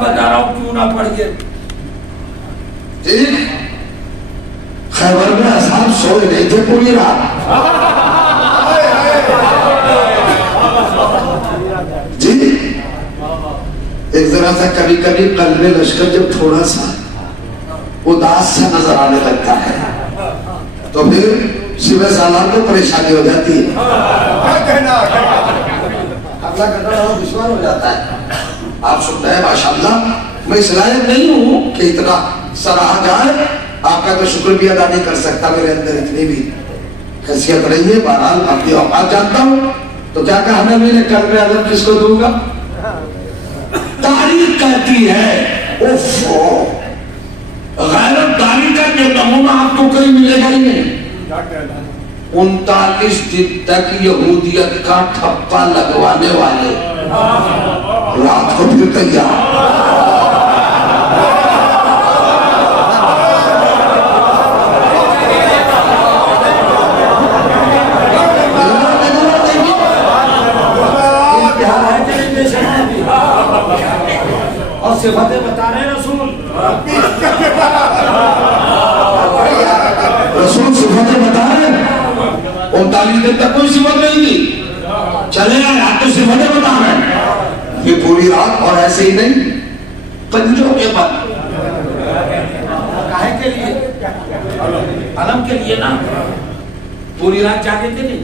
بتا رہا ہوں کیوں نہ پڑھیے. ٹھیک. خیبر میں اصحاب سوئے نہیں تھے پوری رات. جی ایک ذرا سا کبھی کبھی قلب لشکر جب تھوڑا سا اداس سا نظر آنے لگتا ہے تو پھر صبح سالار کو پریشانی ہو جاتی ہے. اگلا کرنا دشوار ہو جاتا ہے. آپ سنتے ہیں ماشاءاللہ میں اس لائق نہیں ہوں کہ اتنا سراہا جائے. آپ کا تو شکر بھی ادا نہیں کر سکتا. میرے اندر اتنی بھی حیثیت رہی ہے. بہرحال اپنی اوقات جانتا ہوں. تو کیا کہا نبی نے کل میں علم کس کو دوں گا؟ تاریخ کہتی ہے غیرت داری کا جو نمونہ آپ کو کہیں ملے گا ہی نہیں. 39 دن تک یہودیت کا ٹھپا لگوانے والے رات کو پھر تیار. اور صفتیں بتا رہے ہیں رسول. رسول صفتیں بتا رہے ہیں. 39 دن تک کوئی صفت نہیں تھی. چلے آئے آپ تو صفتیں بتا رہے ہیں. یہ پوری رات اور ایسے ہی نہیں پنجوں کے بعد کاہے کے لیے؟ علم کے لیے نا. پوری رات جاگے کے نہیں.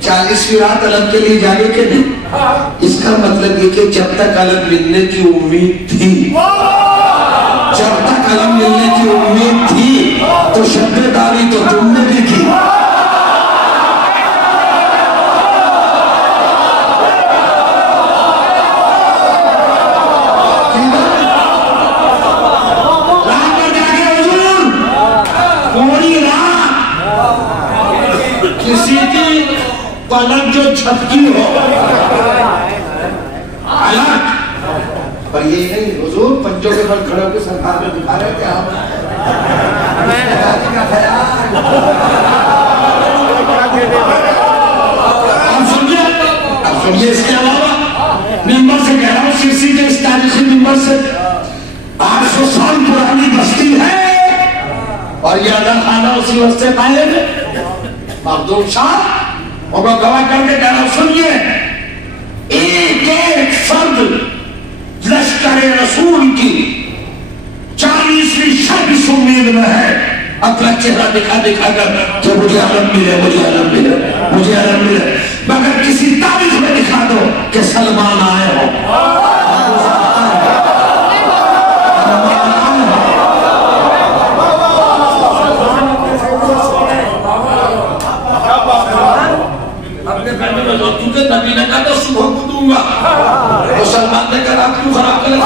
40ویں رات علم کے لیے جاگے کے نہیں. اس کا مطلب یہ کہ جب تک علم ملنے کی امید تھی جب تک علم ملنے کی امید تھی تو شب داری تو تم نے بھی کی. کسی کی پلک جو چھپکی ہو الگ. پر یہ نہیں حضور پنجوں کے بل کھڑے ہو کے سرکار میں دکھا رہے تھے. اب سمجھے. اس کے علاوہ ممبر سے کہہ رہا ہوں سرسی کے اس تاریخی ممبر سے 800 سال پرانی بستی ہے اور یہ اگر خانہ اسی وقت سے پائے گے. مخدوم شاہ اور میں گواہ کر کے کہہ رہا ہوں سنیے ایک ایک فرد لشکر رسول کی 40ویں شب اس امید میں ہے اپنا چہرہ دکھا دکھا کر کہ مجھے علم ملے مجھے علم ملے مجھے علم ملے. مگر کسی تاریخ میں دکھا دو کہ سلمان آئے ہو. کیونکہ نبی نے کہا تو صبح کو دوں گا. مسلمان نے کہا آپ کیوں خراب کریں.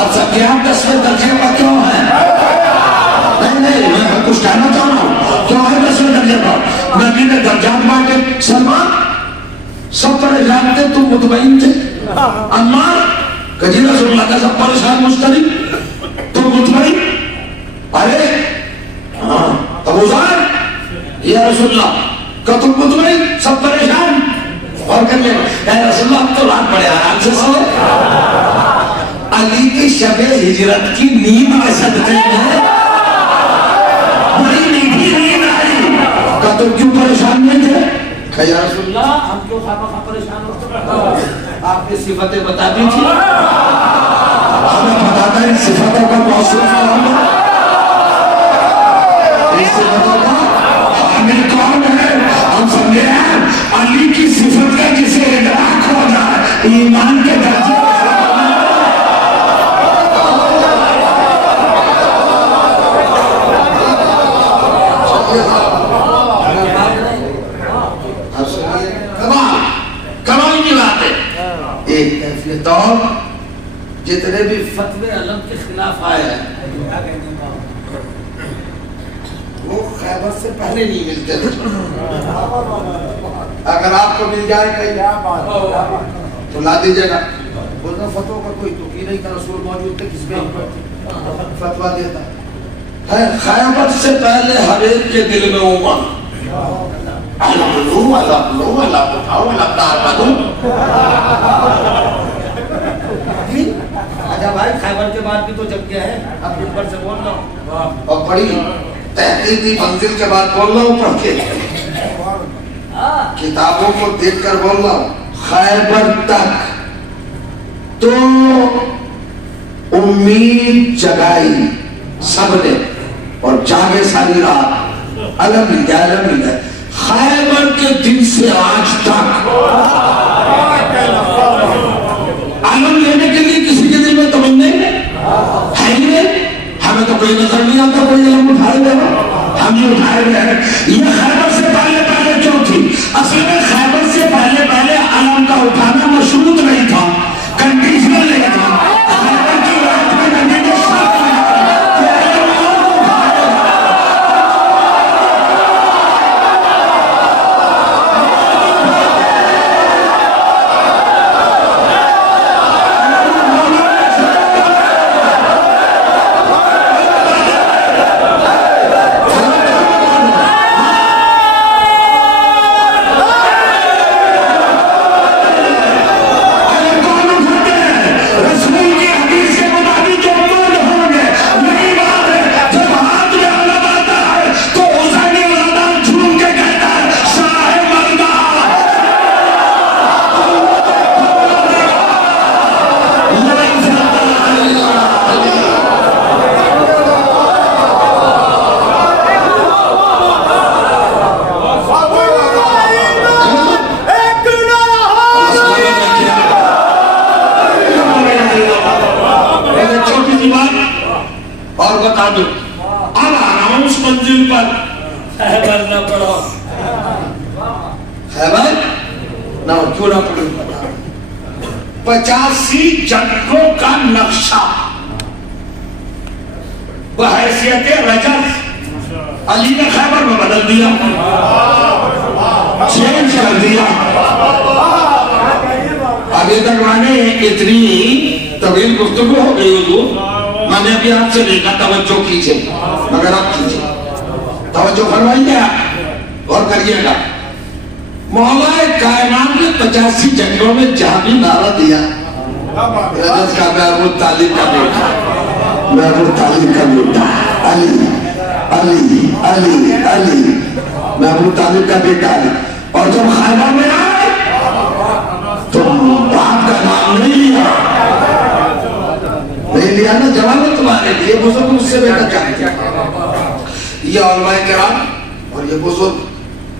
اب سب یہ آپ 10ویں درجے کا کیوں ہے؟ نہیں میں کچھ کہنا چاہ رہا ہوں. کیوں ہے 10ویں درجے پر؟ نبی نے درجات مانگے. سلمان سب پریشان تھے تم مطمئن تھے. عمار کہ جی رسول اللہ کا سب پریشان مشترک تم مطمئن. ارے ابو ذر یا رسول اللہ کہ تم مطمئن سب پریشان. اور کر لیں اے رسول اللہ اب تو رات پڑے آرام سے سو. علی کی شب ہجرت کی نیند کے صدقے میں بڑی میٹھی نیند آئی. کہ تم کیوں پریشان نہیں تھے؟ کہ یا رسول اللہ ہم کیوں خواہ پریشان ہوتے؟ آپ نے صفتیں بتا دی تھی. ہمیں بتاتا ہے صفتوں کا موصوف کون ہے. ہم سمجھے ہیں علی کی صفت کا جسے ادراک ہو جائے ایمان کے درجے. کمال کی بات ہے. ایک کیفیت اور جتنے بھی فتوے علم کے خلاف آئے ہیں وہ خیبر سے پہلے نہیں ملتے تھے. اگر آپ کو مل جائے گا تو لا دیجیے گا. بولتا فتوہ کا کوئی تو کی نہیں تھا. رسول موجود تھے کس میں فتوہ دیتا ہے. خیبر سے پہلے ہر ایک کے دل میں عمر اچھا بھائی خیبر کے بعد بھی تو جب گیا ہے، اب ممبر سے بول رہا ہوں اور بڑی تحقیقی منزل کے بعد بول رہا ہوں، پڑھ کے کتابوں کو دیکھ کر بول رہا ہوں، خیبر تک تو امید جگائی سب نے اور جاگے ساری رات، علم ہے خیبر کے دن سے آج تک علم لینے کے لیے کسی کے دل میں تمنے ہے ہی نہیں، ہمیں تو کوئی نظر نہیں آتا کوئی علم اٹھائے گا، ہم ہی اٹھائے گئے ہیں۔ یہ خیبر سے پہلے کیوں تھی؟ اصل میں خیبر سے پہلے علم کا اٹھانا مشروط نہیں تھا، کنڈیشنل نہیں تھا۔ خیبر کی رات میں نبی نے شرط جنگوں کا نقشہ بحیثیت رجز علی نے خیبر میں بدل دیا، چینج کر دیا۔ ابھی تک میں نے اتنی طویل گفتگو ہو گئی حضور، میں نے ابھی آپ سے دیکھا، توجہ کیجئے مگر آپ کیجئے، توجہ فرمائیے اور کریے گا۔ مولا کائنات نے 85 جنگوں میں جہاں بھی نعرہ دیا، رجز کا محبوب طالب کا بیٹا، محبوب طالب کا بیٹا علی علی علی علی محبوب طالب کا بیٹا علی، اور جب خیبر میں آئے تو باپ کا نام نہیں لیا نا، جواب تمہارے لیے بزرگ اس سے بیٹا چاہتے ہیں۔ یہ علماء کرام اور یہ بزرگ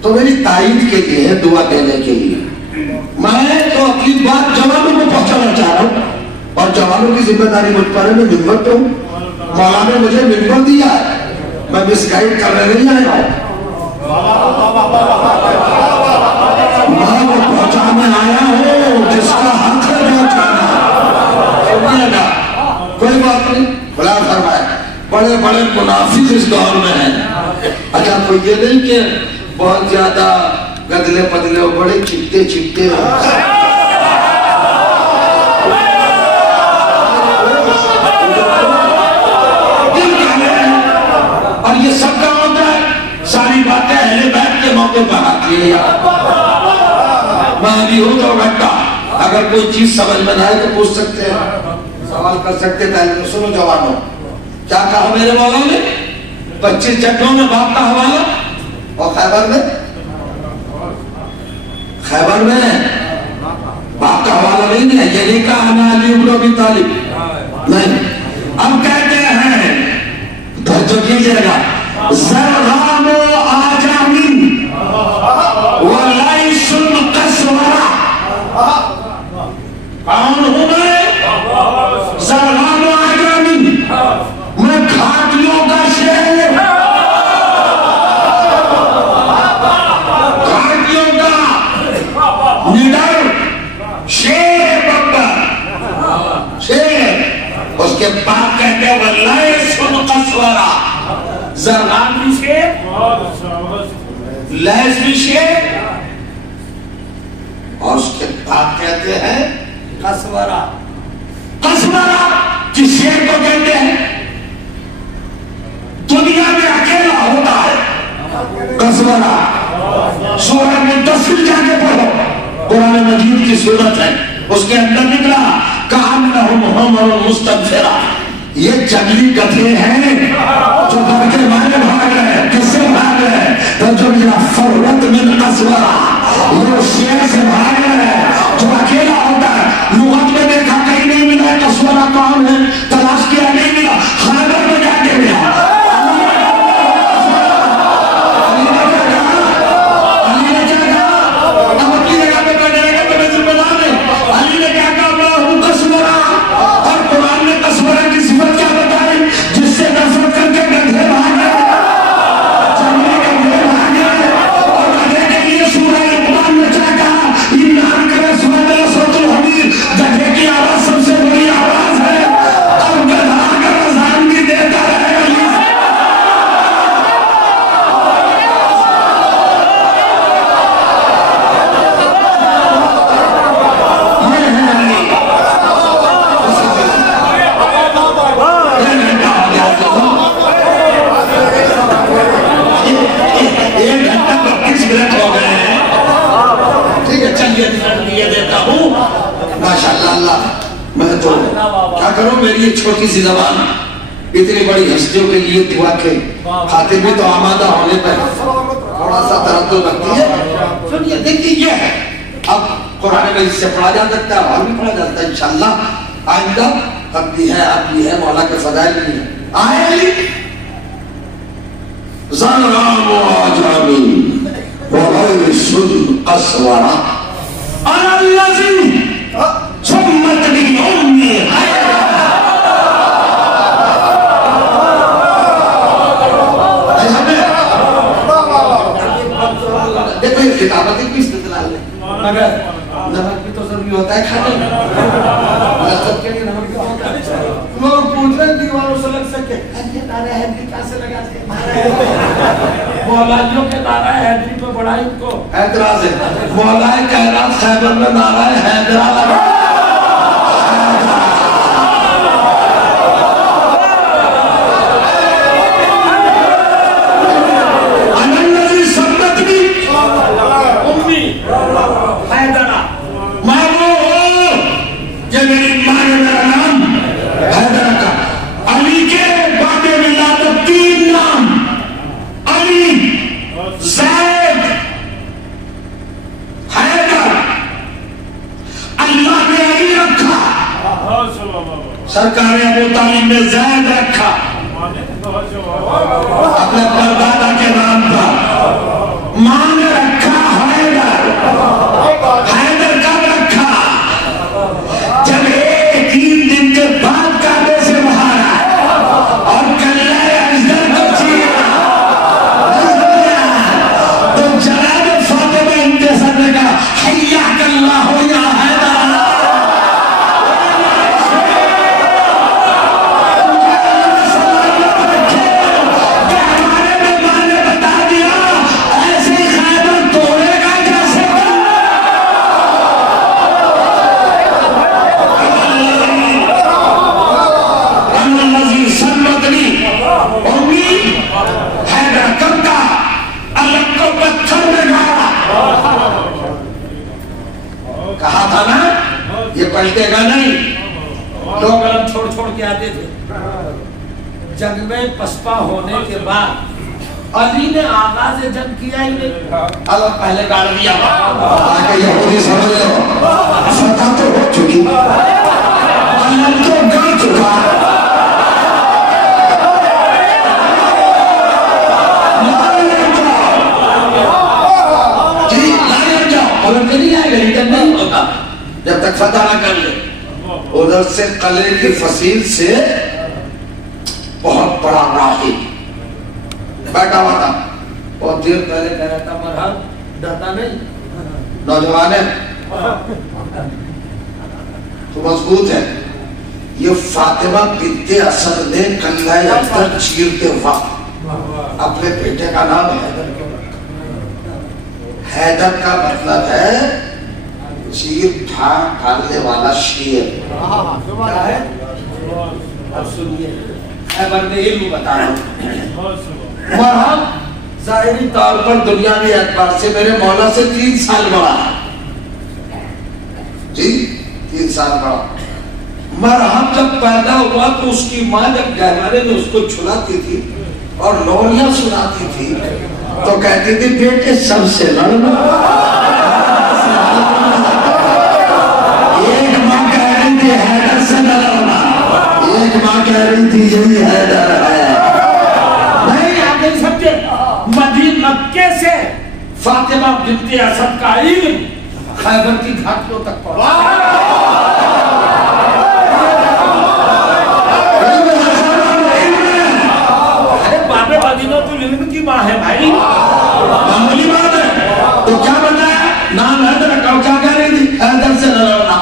تو میری تائید کے لیے ہے، دعا دینے کے لیے۔ میں تو اپنی بات جوانوں کو پہنچانا چاہ رہا ہوں، اور جوانوں کی ذمہ داری مجھ پر ہے، میں ممبر پہ ہوں، مولا نے مجھے ممبر دیا ہے، میں مس گائیڈ کرنے نہیں آیا ہوں، میں وہ پہنچانے آیا ہوں جس کا حق ہے پہنچانا۔ کوئی بات نہیں، بلا فرمائے بڑے بڑے منافق اس دور میں ہیں۔ اچھا کوئی یہ نہیں کہ بہت زیادہ گدلے پدلے اور بڑے چپتے چپتے اور یہ سب کا ہوتا ہے، ساری باتیں اہل بیت کے موقع پر آتی ہے۔ میں ابھی ہوں 2 گھنٹہ، اگر کوئی چیز سمجھ میں نہ آئے تو پوچھ سکتے ہیں، سوال کر سکتے ہیں۔ پہلے تو سنو جوانوں، کیا کہا میرے مولا نے؟ 25 جنگوں میں باپ کا حوالہ، اور خیبر میں باپ کا حوالہ نہیں ہے، یہ نہیں کہا میں علی ابن ابی طالب نہیں۔ اب کہتے ہیں توجہ کیجئے گا، زرغام و آجامین ولیس القسورہ، کون ہوں میں؟ زرغام و آجامین، میں گھاٹیوں کا شہر، نیڈر، شیر بکر، شیر۔ اس کے بعد کہتے ہیں وَلَيْسُ الْقَسْوَرَةِ، زرغام بھی شیر، لیس بھی شیر، اور اس کے بعد کہتے ہیں قسورہ۔ قسورہ جس شیر کو کہتے ہیں دنیا میں اکیلا ہوتا ہے، قسورہ۔ کی صورت ہے، اس کے اندر نکلا کأنہم حمر مستنفرہ، یہ جنگلی گدھے ہیں جو ڈر کے مارے بھاگ رہے. کس سے بھاگ رہے؟ رجل فرت من قسورہ، یہ شیر سے بھاگ رہے جو اکیلا ہوتا ہے. لغت میں دیکھا کہیں نہیں ملا قسورہ کون ہے، تلاش کیا نہیں ملا، خیبر میں جا کے ملا. میری ایک چھوٹی سی زبان اتنی بڑی ہستیوں کے لیے دعا کے خاطر بھی تو آمادہ ہونے پر تھوڑا سا تردد لگتی ہے. سنیے دیکھیے یہ ہے، اب قرآن میں اس سے پڑھا جا سکتا ہے اور بھی پڑھا جاتا ہے انشاءاللہ. آئندہ اب بھی ہے، اب بھی ہے، مولا کے فضائل بھی ہے. آئے علی زنرام و آجامین وغیرس القسورہ انا اللذی سمت لی امی حیرہ. دیکھو یہ کتابت ایک بھی استدلال ہے، مگر نمک بھی تو ضروری ہوتا ہے کھانے میں. لذت کے لیے نمک بھی ہوتا ہے. لوگ پوچھ رہے ہیں دیواروں سے لگ سکے یہ نعرہ حیدری کہاں سے لگا سکے؟ مولاجوں کے نعرہ حیدری پہ بڑا ان کو اعتراض ہے. مولا کائنات خیبر میں نعرہ حیدرہ لگا. سرکار ابو طالب نے زید رکھا اپنے پردادا کے نام پر. ماں نے رکھا حیدر. حیدر کب رکھا؟ جب ایک 3 دن کے بعد کعبے سے باہر آئے اور کلہ اجدر کو چیرا تو جناب فاطمہ انتصر نے کہا حیاک اللہ یا حیدر. پلٹے گا نہیں. لوگ علم چھوڑ چھوڑ کے آتے تھے. جنگ میں پسپا ہونے کے بعد علی نے آغاز جنگ کیا ہی نہیں. اللہ پہلے گاڑ دیا آگے یہودی سمجھ لو فتح تو ہو چکی، علم تو گڑ چکا. علم کے نہیں آئے گا لیکن نہیں ہوتا جب تک فتح نہ کر لے. ادھر سے قلعے کی فصیل سے بہت بڑا راہب بیٹھا ہوا تھا. بہت دیر پہلے کہہ رہا تھا مرحب ڈرتا نہیں، نوجوان ہے تو مضبوط ہے. یہ فاطمہ بنت اسد نے قلعہ اجدر چیرتے وقت اپنے بیٹے کا نام حیدر کیوں رکھا؟ حیدر کا مطلب ہے چیر پھاڑ ڈالنے والا شیر. کیا ہے؟ اب سنیے خیبر میں علم بتا رہا ہوں. مرحب ظاہری طور پر دنیاوی اعتبار سے میرے مولا سے 3 سال بڑا ہے. سال بڑا. مرحب جب پیدا ہوا تو اس کی ماں جب گہوارے میں اس کو چھلاتی تھی اور لوریاں سناتی تھی تو کہتی تھی بیٹے سب سے لڑنا. ایک ماں کہہ رہی تھی حیدر سے نہ لڑنا, ایک ماں کہہ رہی تھی یہی حیدر ہے. نہیں آپ نہیں سمجھے, مکے سے فاطمہ بنت اسد کا علم خیبر کی گھاٹیوں تک پہنچا. مدینہ تو علم کی ماں ہے بھائی, معمولی بات ہے. تو کیا بتایا نام حیدر رکھا, کیا کہہ رہی تھی حیدر سے نہ لڑنا,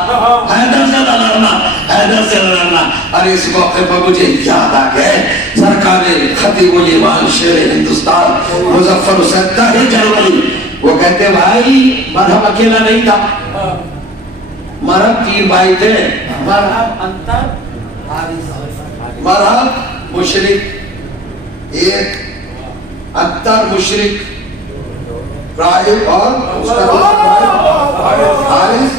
حیدر سے نہ لڑنا, حیدر سے نہ لڑنا. اور اس موقع پر مجھے یاد آ گئے سرکار خطیب الایمان شیر ہندوستان مظفر حسین طاہر جلوی, وہ کہتے بھائی مرحب اکیلا نہیں تھا, مرحب 3 بھائی تھے, مرحب انتر مرحب مشرق, ایک انتر مشرق راہب اور اس کا حارث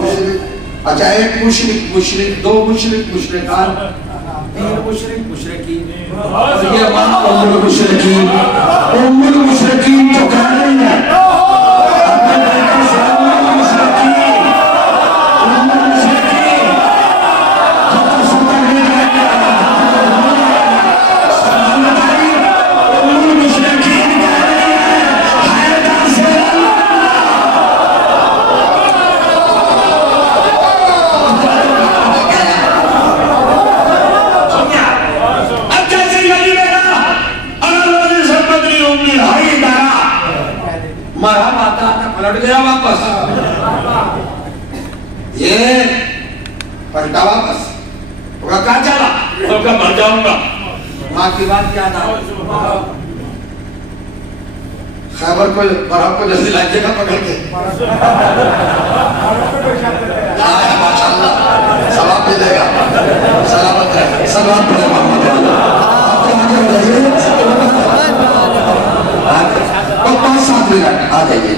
مشرق. اچھا ایک مشرق, 2 مشرق, مشرقان 3 مشرق, مشرقین. یہ ماں ام المشرقین, ام المشرقین تو کہہ رہی ہے مرحب آتا آتا پلٹ گیا واپس, یہ پلٹا واپس, وہ کہا چلا, وہ کہا مر جاؤں گا. ماں کی بات یاد آ, خیبر کو مرحب کو جلدی لائجے گا پکڑ کے, ماشاءاللہ ثواب ملے گا, سلامت رہے, سلام پڑھے محمد اللہ. اور 5-7 منٹ آ جائیے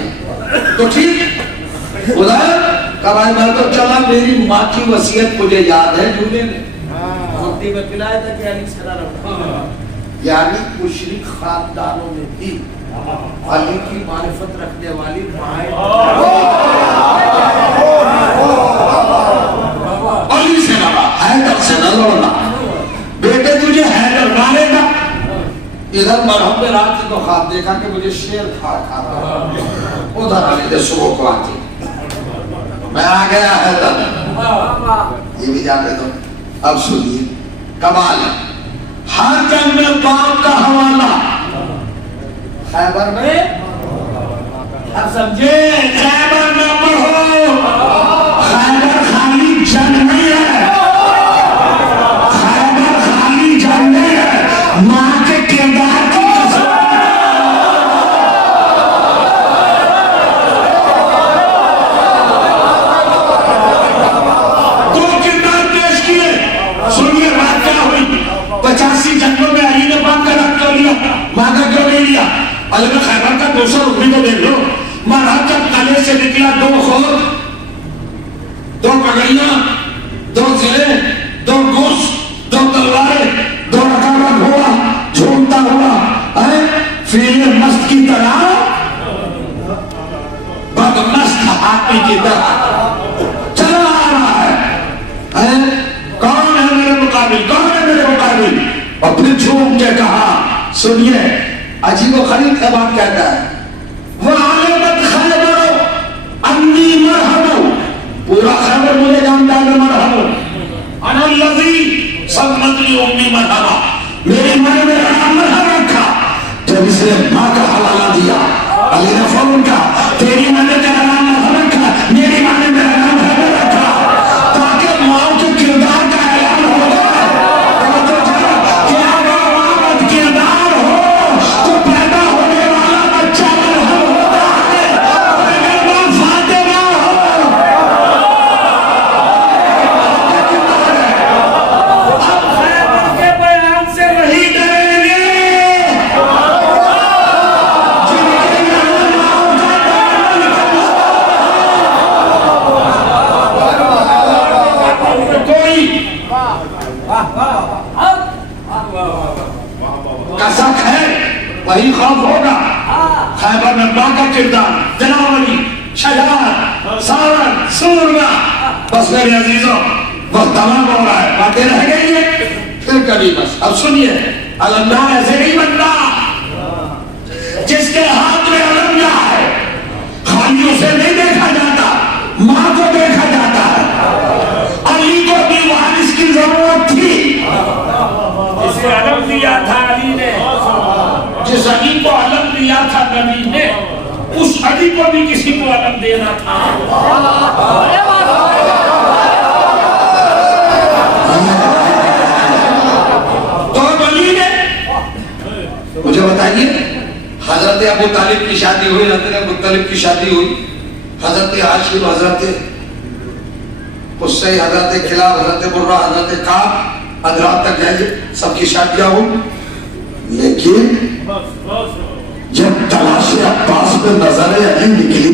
تو ٹھیک. خدا کہا میں تو چلا, میری ماں کی وصیت مجھے یاد ہے جھولے نے مٹی میں پلایا تھا کہ علی صلی اللہ علیہ وسلم, یعنی مشرک خاندانوں میں بھی علی کی معرفت رکھنے والی مائیں علی سے نہ حیدر سے نہ لڑنا, بیٹے تجھے حیدر مارے گا. ادھر مرحب میں رات سے تو خواب دیکھا کہ مجھے شیر کھا رہا, ادھر علی دے صبح کو آتی, میں آ گیا حیدر. یہ بھی جانے دو. اب سنیے کمال ہے, ہر جنگ میں باپ کا حوالہ, خیبر میں اب سمجھے, خیبر میں پڑھو, خیبر خالی جنگ نہیں ہے, خیبر خالی جنگ نہیں ہے, ماں کے کردار کی قسم. دو کردار پیش کیے, سنیے بات کیا ہوئی. 85 جنگوں میں علی نے باپ کا نام کیوں لیا, ماں کا کیوں نہیں لیا. علم خیبر کا 200 روپی کو دیکھ لو. مرحب جب قلعے سے نکلا, 2 خود, 2 پگڑیاں, 2 زرے, 2 گوس, 2 تلواریں, 2 رکاوٹ ہوا, جھومتا ہوا فیل مست کی طرح, بدمست آدمی کی طرح چلا آ رہا ہے. کون ہے میرے مقابل, کون ہے میرے مقابل. اور پھر جھوم کے کہا, سنیے عجیب و غریب بات کہتا ہے, وَعَلَمَتْ خَيْبَرُ أَنِّي مَرْحَبُ, پورا خیبر مجھے جانتا ہے کہ مرحب, أَنَا الَّذِي سَمَّتْنِي أُمِّي مَرْحَبًا, میری ماں نے میرا نام مرحب رکھا. جب اس نے ماں کا حوالہ دیا, علی نے فوراً کہا تیری ماں نے تیرا نام مرحب رکھا, میری ماں نے میرا نام حیدر رکھا, تاکہ ماں کے کردار کا اعلان ہوگا. کیا وہ ماں بد کردار ہو تو پیدا ہونے والا بچہ مرحب ہوتا ہے, اگر ماں فاطمہ ہو. اب خیبر کے کسک ہے وہی خوف ہوگا. خیبر نبا کا کردار جناوری شجاعت ساون سورما. بس میرے عزیزوں وقت تمام ہو رہا ہے. باتیں رہ گئی ہیں پھر کبھی. بس اب سنیے علمدار ایسے نہیں بنتا جس کے ہاتھ میں علم ہے خالی اسے نہیں دیکھا جاتا ماں کو دیکھا جاتا ہے. علی کو بھی وارث کی ضرورت تھی. اسے علم دیا تھا علی نے. جس علی کو علم دیا تھا نبی نے اس علی کو بھی کسی کو علم دینا تھا. تو علی نے مجھے بتائیے حضرت ابو طالب کی شادی ہوئی, حضرت ابو طالب کی شادی ہوئی, حضرت عاشر, حضرت قصی, حضرت کلاب, حضرت برہ, حضرت کعب, حضرات تک جائیے سب کی شادیاں ہوئی. لیکن جب تلاش عباس پہ نظر علی نکلی,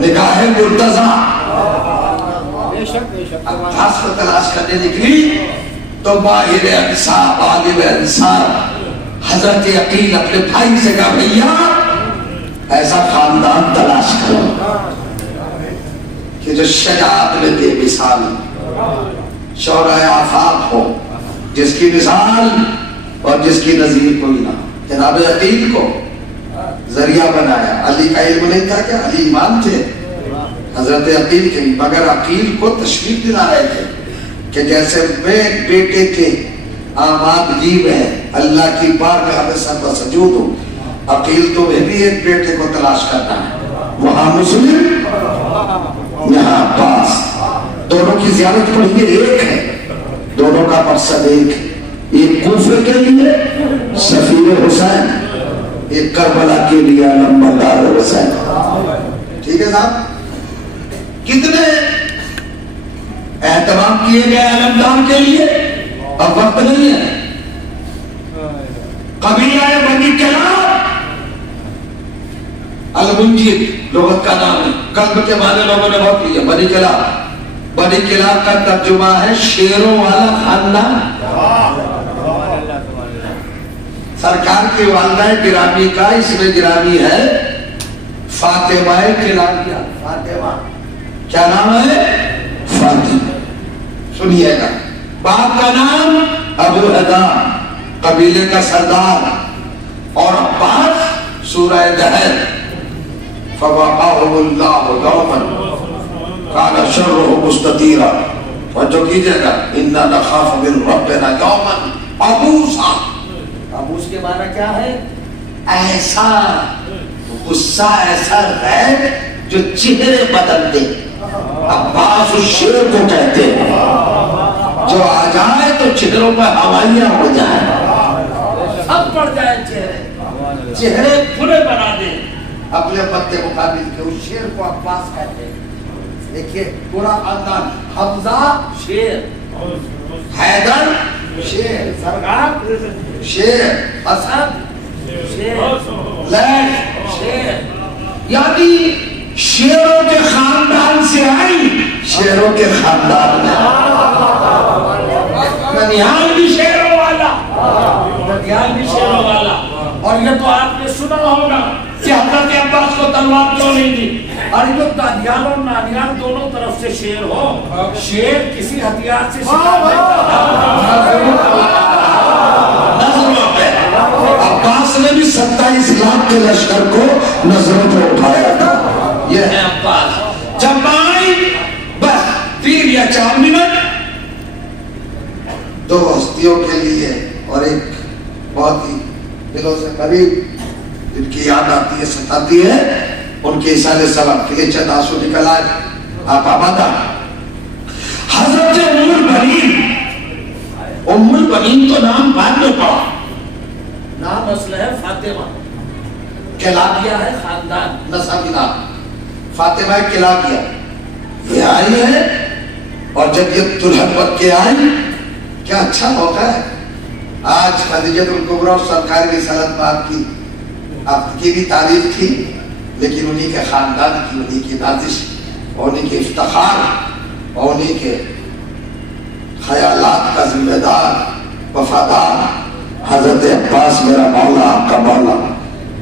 نگاہ مرتضیٰ عباس کو تلاش کرنے نکلی تو ماہر انصاف عالم انصاف حضرت عقیل اپنے بھائی سے کہا بھیا ایسا خاندان تلاش کرو کہ جو شجاعت میں بے مثال شورۂ آفاق ہو, جس کی مثال اور جس کی نظیر کوئی نہ. جناب عقیل کو ذریعہ بنایا. علی کا علم نہیں تھا کہ علی ایمان تھے حضرت عقیل کے, مگر عقیل کو تشریف دلا رہے تھے کہ جیسے میں بیٹے کے آمادگی میں اللہ کی بارگاہ میں سر بسجود ہوں, عقیل تو میں بھی ایک بیٹے کو تلاش کرنا ہے. وہاں مسلم یہاں عباس, دونوں کی زیارت پڑھیے ایک ہے, دونوں کا مقصد ایک ہے. ایک کوفے کے لیے سفیر حسین, ایک کربلا کے لیے علمبردار حسین. ٹھیک ہے صاحب, کتنے اہتمام کیے گئے علمدار کے لیے. اب وقت نہیں ہے. قبیلہ بنی کلاب المنجد لغت کا نام ہے, قلب کے معنی لوگوں نے بہت لیا. بنی کلاب, بنی کلاب کا ترجمہ ہے شیروں والا خاندان. سرکار کی والدہ گرامی کا اس میں گرامی ہے فاطمہ کلالیہ. فاطمہ کیا نام ہے؟ فاطمہ. سنیے گا, باپ کا نام ابو حدام قبیلے کا سردار, اور عباس سورہ دہر فوقاهم اللہ یوما کان شرہ مستطیرا. توجہ کیجئے گا, انا نخاف من ربنا یوما عبوسا. عبوس کے معنی کیا ہے؟ ایسا غصہ, ایسا غیر جو چہرے بدل دے. عباس اس شیر کو کہتے ہیں جو آ جائے تو چہروں پر ہوائیاں ہو جائیں, سب پڑ جائیں چہرے, چہرے پورے بنا دے اپنے پتے مقابل کے. اس شیر کو عباس کہتے ہیں. دیکھیے پورا خاندان, حمزہ شیر, حیدر شیر, سرگار شیر, حسن شیر, لیث شیر. یعنی شیروں کے خاندان سے آئی, شیروں کے خاندان میں. ننیال بھی شیروں والا, ننیال بھی شیروں والا. اور یہ تو آپ نے سنا ہوگا کہ حضرت عباس کو تلوار کیوں نہیں دی. اور یہ دادیال اور نانیال دونوں طرف سے شیر ہو, شیر کسی ہتھیار سے شکار نہیں کرتا. عباس نے بھی 27 لاکھ کے لشکر کو نظروں پہ اٹھایا تھا. یہ ہے عباس. جب آئی بس 3 یا 4 منٹ دو ہستیوں کے لیے, اور ایک بہت ہی دلوں سے قریب جن کی یاد آتی ہے, ستاتی ہے, ان کے اصال سلام کے لیے چند آنسو نکل آئے. آپ آبادا حضرت ام البنین. ام البنین تو نام بعد میں پڑا, نام اصل ہے فاطمہ, کلابیہ ہے خاندان, نسبی نام فاطمہ کلابیہ. یہ آئی ہے, اور جب یہ دلہن بن کے آئی, کیا اچھا موقع ہے. آج خدیجۃ الکبریٰ اور سرکار رسالت میں آپ کی بھی تعریف تھی, لیکن انہی کے خاندان کی, انہی کی نازش, انہی کے افتخار, انہی کے خیالات کا ذمہ دار وفادار حضرت عباس میرا مولا آپ کا مولا،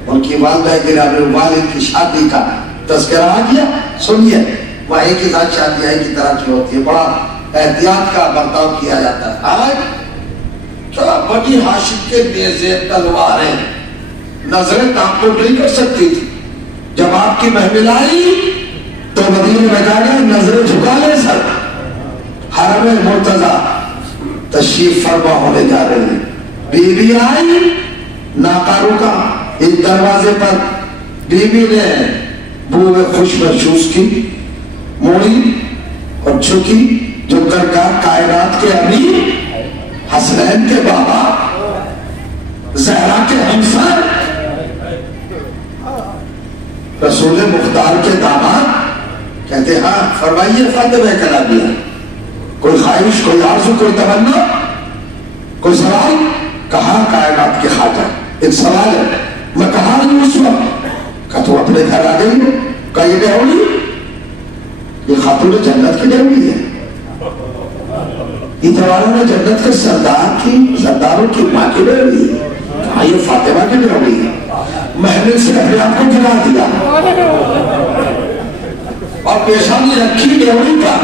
ان کی والدہ گرامی والد کی شادی کا تذکرہ آ گیا. سنیے ماہی کے ساتھ شادی آئی کی طرح کی ہوتی ہے، بڑا احتیاط کا برتاؤ کیا جاتا ہے. آج کیا بڑی حاشق کے نیزے تلواریں نظریں تعقب نہیں کر سکتی تھی. جب آپ کی محفل آئی تو مدینے میں جا گئے نظریں جھکا لے سر. حرم مرتضیٰ تشریف فرما ہونے جا رہے ہیں. بی بی آئی ناقارو کا ایک دروازے پر، بی بی نے بو خوش محسوس کی، موڑی اور جھکی جو کرکار کائنات کے امیر، حسنین کے بابا، زہرا کے ہمسر، رسول مختار کے داماد، کہتے ہاں فرمائیے فاطمہ کلابیہ، کوئی خواہش، کوئی آرزو، کوئی تمنا، کوئی سوال؟ کہاں کائنات کے خواجہ، ایک سوال ہے. میں کہاں ہوں اس وقت؟ کہا تو اپنے گھر آ گئی ہو. کہا یہ ڈیوڑی، یہ خاتون جنت کی ڈیوڑی ہے. یہ تواروں نے جنت کے سرداروں کی ماں کی ڈیوڑی ہے. کہا یہ فاطمہ کی ڈیوڑی ہے. محل سے اپنے آپ کو گرا دیا اور پیشانی رکھی ڈیوڑی کا،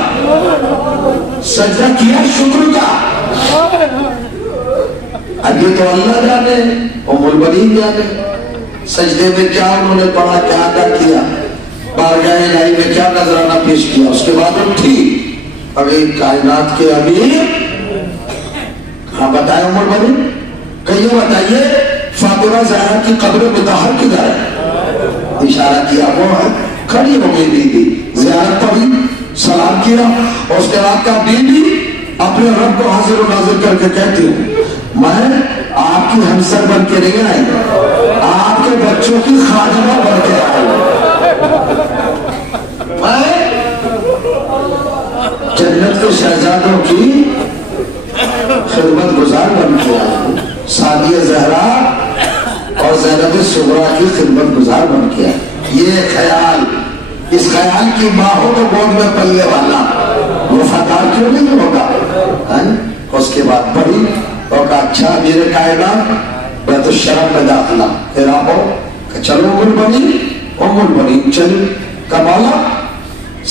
سجدہ کیا شکر کا. اب یہ تو اللہ جانے، ام البنین جانے سجدے میں کیا انہوں نے پڑھا، کیا ادا کیا، بارگاہ الہی میں کیا نذرانہ پیش کیا. اس کے بعد اٹھی، اگر کائنات کے امیر کہاں بتائے ام البنین؟ کہیے بتائیے فاطمہ زہرا کی قبر مطہر کدھر ہے؟ اشارہ کیا وہ ہے. کھڑی ہو گئی بی بی، زیارت پڑھی، سلام کیا، اور اس کے بعد کہا بی بی اپنے رب کو حاضر و ناظر کر کے کہتی ہوں میں آپ کی ہمسر بن کے نہیں آئی، آپ کے بچوں کی خادمہ بن کے آئی. میں جنت کے شہزادوں کی خدمت گزار بن کے آئی، سعدیہ زہرا اور زینب صغرا کی خدمت گزار بن کے آئی. یہ خیال، اس خیال کی ماں ہو تو گود میں پلنے والا وفادار کیوں نہیں ہوگا؟ اس کے بعد پڑھی اور کہا اچھا میرے کائنات بیت الشرف میں داخلہ تیرا ہو. کہ چلو ام البنین چلی. کہ مولا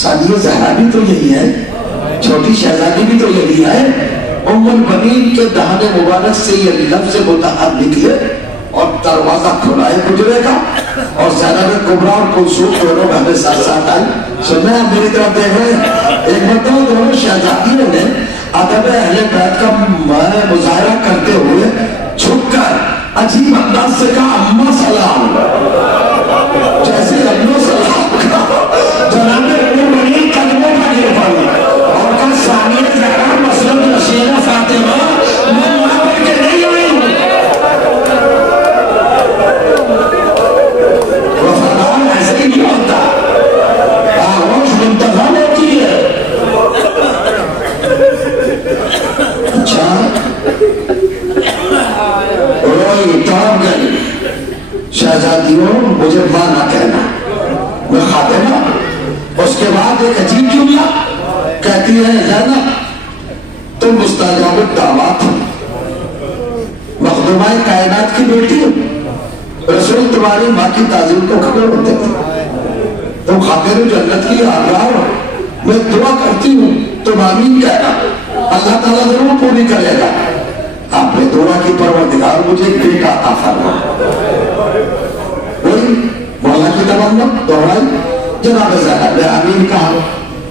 سعدیہ زہرا بھی تو یہی ہے، چھوٹی شہزادی بھی تو یہی ہے. ام البنین کے دہانے مبارک سے یہ لفظ مطہر نکلے اور دروازہ کھلائے حجرے کا، اور زینب کبریٰ اور کلثوم دونوں ہمیں ساتھ ساتھ آئی. سننا ہے میری طرف دیکھ رہے ہیں. ایک مرتبہ دونوں شہزادیوں نے ادب اہل بیت کا مظاہرہ کرتے ہوئے جھک کر عجیب انداز سے کہا اماں سلام، جیسے اماں سلام کہا. جناب ام البنین قدموں کا گر پڑی اور کہا ثانیہ زہرا مسلم نشینہ فاطمہ میں وہاں پر کے نہیں ہوئی ہوں. وفادار ایسے ہی نہیں ہوتا، آغوش منتظم ہوتی ہے. اچھا روئی تاب گئی، شہزادیوں مجھے ماں نہ کہنا، میں خاتمہ. اس کے بعد ایک عجیب جملہ کہتی ہے زینب تم مستجاب الدعوات ہو، مخدومہ کائنات کی بیٹی ہو، رسول تمہاری ماں کی تعظیم کو کھڑے ہوتے تھے، تم خاطر جنت کی آگاہ ہو. میں دعا کرتی ہوں تم آمین کہنا، اللہ تعالیٰ ضرور پوری کرے گا. آپ نے دعا کی پروردگار مجھے ایک بیٹا عطا فرما. وہی مولا کی تمنا دہرائی. جناب زینب نے آمین کہا.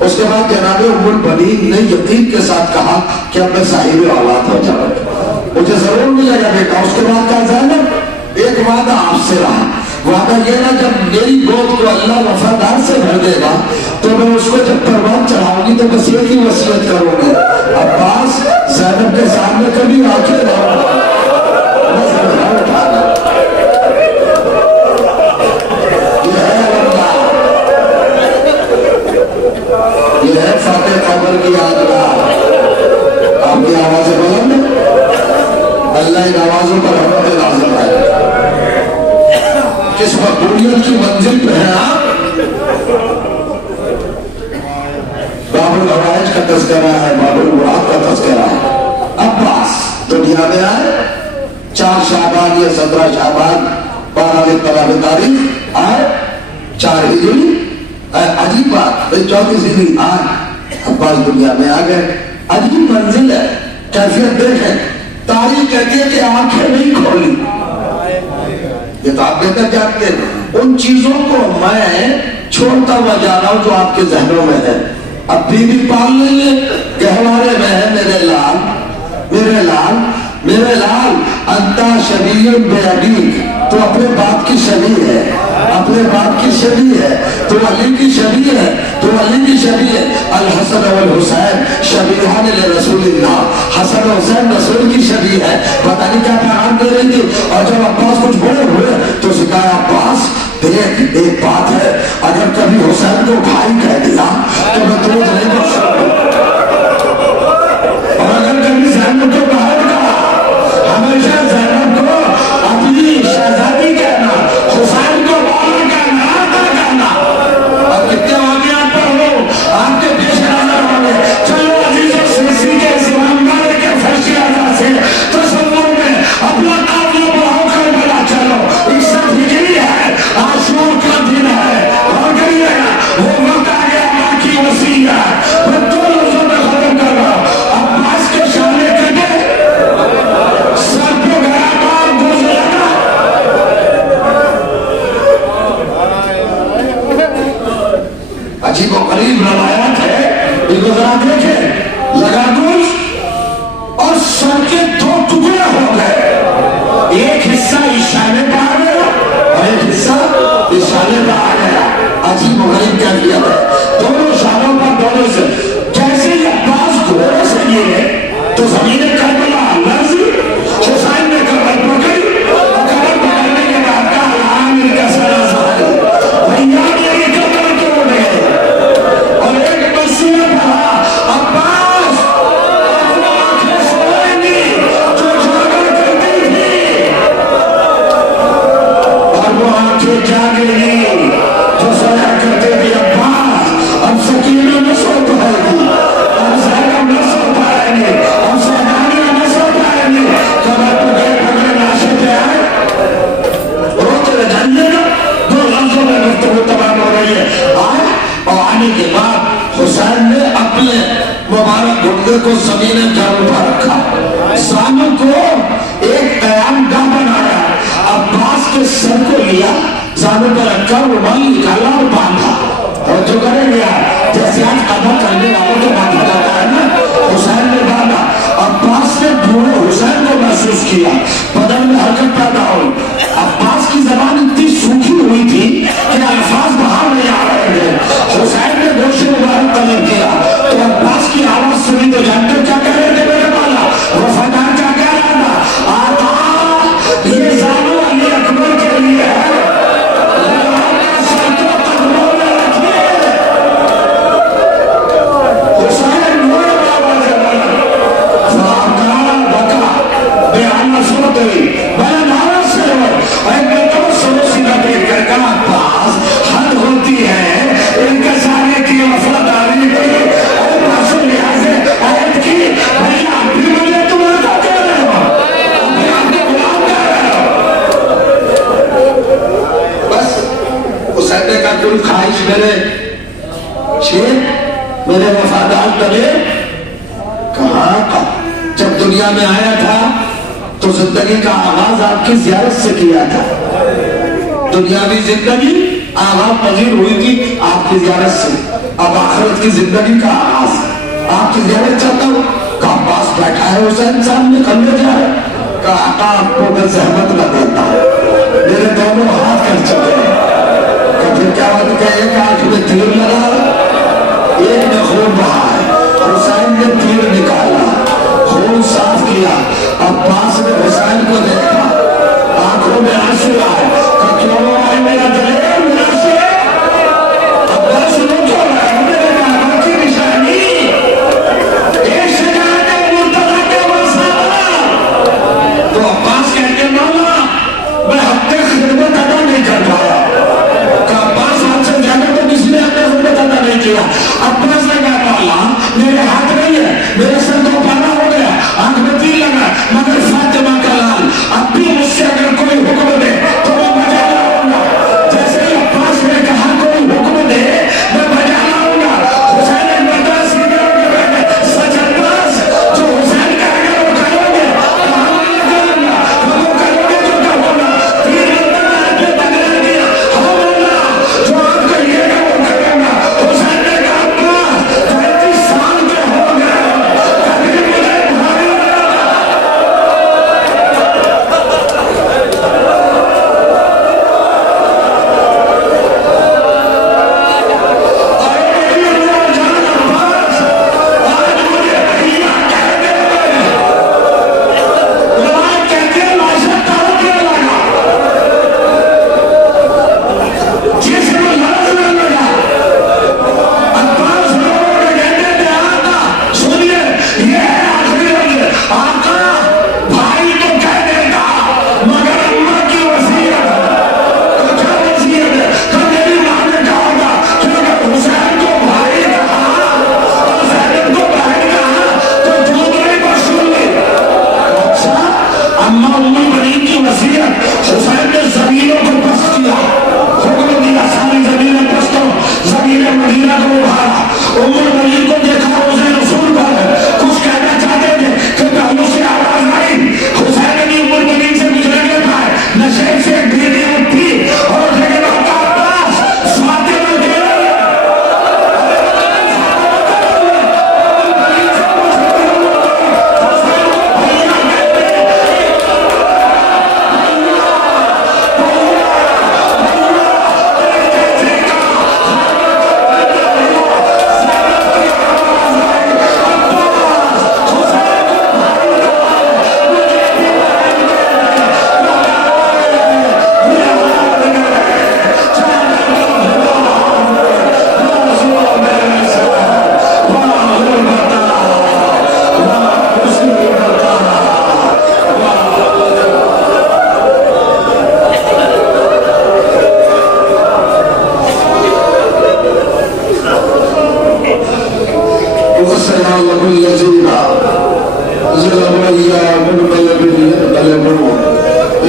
اس کے بعد جناب ام البنین نے یقین کے ساتھ کہا کہ اب میں صاحب اولاد ہو جاؤں، مجھے ضرور ملے گا بیٹا. اس کے بعد کہا زینب ایک وعدہ آپ سے رہا، وعدہ یہ نا جب میری گود کو اللہ وفادار سے بھر دے گا تو میں اس کو جب پروان چڑھاؤں گی تو بس یہ کی وصیت کروں گی عباس زینب کے سامنے کبھی آنکھیں نہ اٹھانا. یہ ہے فاتح قبر کی یادگار. آپ کی آوازیں بلند، اللہ ان آوازوں پر رحمت نازل ہے. کس مقبولیت کی منزل پہ ہیں آپ؟ باب الغوائج کا تذکرہ ہے، باب المراد کا تذکرہ ہے. عباس دنیا میں آئے 4 شعبان یا 17 شعبان 12 انقلاب تاریخ آئے 4 ہجری. عجیب بات 34 ہجری آج عباس دنیا میں آ گئے. عجیب منزل ہے. کیفیت دیکھیں. تاریخ کہتی ہے کہ آنکھیں نہیں کھولی. یہ تو آپ بہتر جانتے ہیں. ان چیزوں کو میں چھوڑتا ہوا جا رہا ہوں جو آپ کے ذہنوں میں ہے. اب بیوی پال لیے گہوارے میں ہے میرے لال میرے لال میرے لال انتا شبیہ بے ابیک. تو اپنے باپ کی شبیہ ہے اپنے باپ کی شبیہ ہے. تو علی کی شبیہ ہے تو علی کی شبیہ ہے. الحسن والحسین شبیہان لرسول اللہ. حسن و حسین رسول کی شبیہ ہے. پتہ نہیں کیا پیغام دے رہی تھی. اور جب عباس کچھ بڑے ہوئے تو سکھایا عباس دیکھ ایک بات ہے اگر کبھی حسین کو بھائی کہہ دیا تو میں تو نہیں کر سکتا. اور اگر کبھی زینب کو بہن کہا ہمیشہ زینب کو اپنی شہزادی کہنا حسین کو مولا کہنا آتا کہنا. اور کتنے واقعات پر ہو آپ کے پیش نظر ہونے. چلو عزیزوں سیسی کے اس امامدارے کے فرشی آزاد سے تصور میں اپنا قابل بہو کر بلا. چلو 61 ہجری ہے عاشور کا دن ہے اور گئی ہے وہ وقت آ گیا اللہ کی وسیع ہے. میں 2 لفظوں میں ختم کر رہا ہوں. عباس کے شانے کٹے سر پہ گیا کام گوز لگا. عجیب و غریب روایات ہے. یہ گزرا دیکھیں لگا گوز اور سر کے 2 ٹکڑے ہو گئے. ایک حصہ اشارے پہ آ گیا اور ایک حصہ اشارے پہ آ گیا. عجیب و غریب کیا کیا ہے. دونوں شانوں پر دونوں سے جیسے یہ عباس گھوڑے سے گرے تو زمین کربلا لرزی. حسین نے کمر پکڑی اور کمر پکڑنے کے بعد کہا عامر کا سرا سارے بھیا میری کمر توڑ گئے. اور ایک بسی نے کہا عباس اپنا آنکھیں سوئیں گی جو جاگر کرتی تھی اور وہ آنکھیں جاگیں گی جو سویا کرتے تھے. عباس اب سکینہ نہ سو پائے گی اب زینب نہ سو پائے گی اب سہدانیہ نہ سو پائے گی. کمر پکڑے پکڑے ناشے پہ آئے روتے رہے جاننے نا 2 لفظوں میں گفتگو تمام ہو رہی ہے. آئے اور آنے کے بعد حسین نے اپنے مبارک گھٹنے کو زمین جانوں پر رکھا. زانوں کو ایک قیام گاہ بنایا. عباس کے سر کو لیا زانوں پر رکھا رومال نکالا اور باندھا. اور جو کرے گیا جیسے آج قدم کرنے والوں کو باندھا جاتا ہے نا حسین نے باندھا. عباس نے بوڑھے حسین کو محسوس کیا. بدن میں حرکت پیدا ہوئی. عباس کی زبان اتنی سوکھی ہوئی تھی کہ الفاظ باہر نہیں آ رہے تھے. حسین نے گوشت مبارک طلب کیا تو عباس کی آواز سنی تو جانتے کیا کہہ رہے تھے میرے مولا. وفادار کیا کہہ رہا تھا آقا یہ زانو علی اکبر کے لیے ہے. کوئی خواہش میرے وفادار تبے کہاں کا. جب دنیا میں آیا تھا تو زندگی کا آغاز آپ کی زیارت سے کیا تھا. دنیاوی زندگی آغاز پذیر ہوئی تھی آپ کی زیارت سے. اب آخرت کی زندگی کا آغاز آپ کی زیارت چاہتا ہوں. کہا عباس بیٹھا ہے حسین سامنے کمرے جا رہے. کہا آقا آپ کو میں زحمت نہ دیتا میرے دونوں ہاتھ کر چکے ہیں. پھر کیا بات کہ ایک آنکھ میں تیر لگا ایک میں خون بہا ہے. حسین نے تیر نکالا خون صاف کیا. عباس نے حسین کو دیکھا آنکھوں میں آنسو آئے. کہا کیوں آئے میرا دلیر میرا شیر. عباس نے کیوں آئے میرے بابا کی نشانی ایک شجاعت مرتضی کے وسائل. تو عباس کہتے مولا میں حق خدمت ادا نہیں کر پایا. عباس نے کہا مولا میرے ہاتھ نہیں ہے میرے سر تو پانا ہو گیا آنکھ میں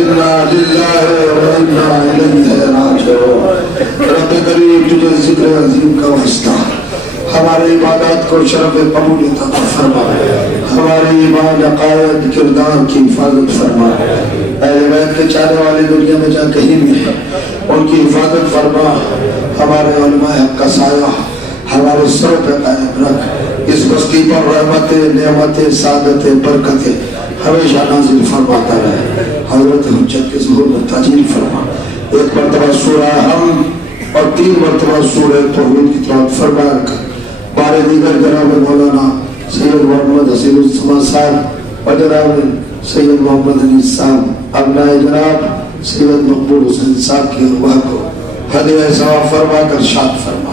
انا للہ و انا الیہ راجعون۔ رب کریم تجھے ذکر عظیم کا واسطہ ہماری عبادات کو شرف قبولیت عطا فرما، ہماری ایمان عقائد کردار کی حفاظت فرما۔ اہل بیت کے چاہنے والے دنیا میں جہاں کہیں بھی ہیں ان کی حفاظت فرما، ہمارے علماء حق کا سایہ ہمارے سر پہ قائم رکھ، اس بستی پر رحمت نعمت سعادت برکت ہمیشہ نازل فرماتا رہے، حضرت حجت کے ظہور میں تاجیل فرما۔ ایک مرتبہ سورہ ہم اور 3 مرتبہ سورہ توحید کی تلاوت فرما کر بارے دیگر جناب مولانا سید محمد حسین السما صاحب اور جناب سید محمد علی صاحب ابنائے جناب سید مقبول حسین صاحب کی ارواح کو ہدیہ ثواب فرما کر شاد فرما۔